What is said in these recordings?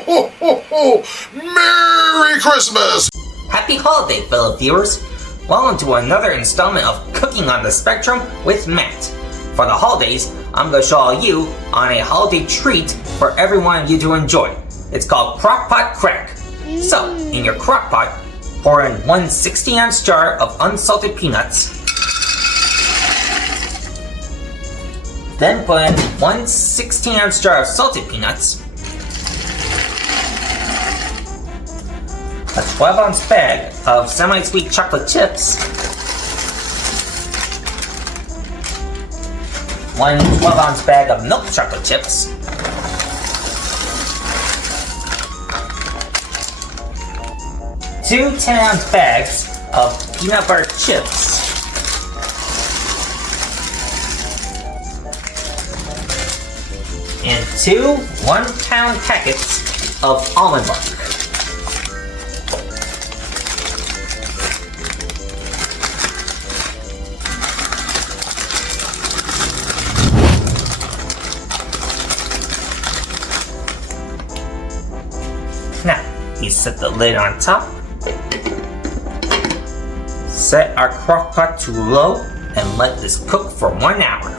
ho, ho, ho! Merry Christmas! Happy holiday, fellow viewers! Welcome to another installment of Cooking on the Spectrum with Matt. For the holidays, I'm going to show you on a holiday treat for every one of you to enjoy. It's called Crockpot Crack. So, in your crockpot, pour in one 60-ounce jar of unsalted peanuts. Then put in one 16-ounce jar of salted peanuts. A 12-ounce bag of semi-sweet chocolate chips. One 12-ounce bag of milk chocolate chips. Two 10-ounce bags of peanut butter chips. And two 1-pound packets of almond bark. Now, we set the lid on top. Set our crockpot to low and let this cook for 1 hour.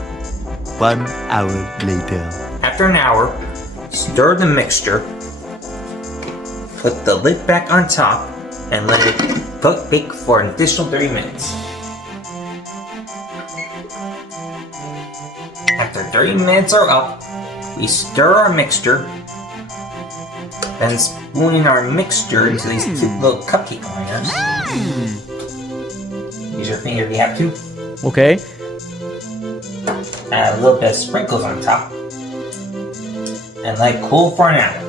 1 hour later. After an hour, stir the mixture. Put the lid back on top and let it bake for an additional 30 minutes. After 30 minutes are up, we stir our mixture. Then spoon in our mixture into these cute little cupcake liners. Use your finger if you have to. Okay. Add a little bit of sprinkles on top. And let it cool for an hour.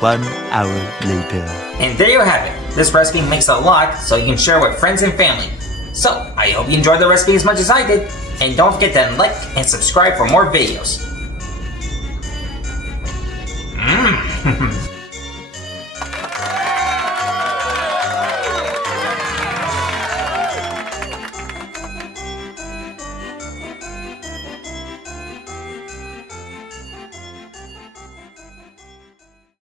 One hour later. And there you have it. This recipe makes a lot so you can share with friends and family. So, I hope you enjoyed the recipe as much as I did. And don't forget to like and subscribe for more videos.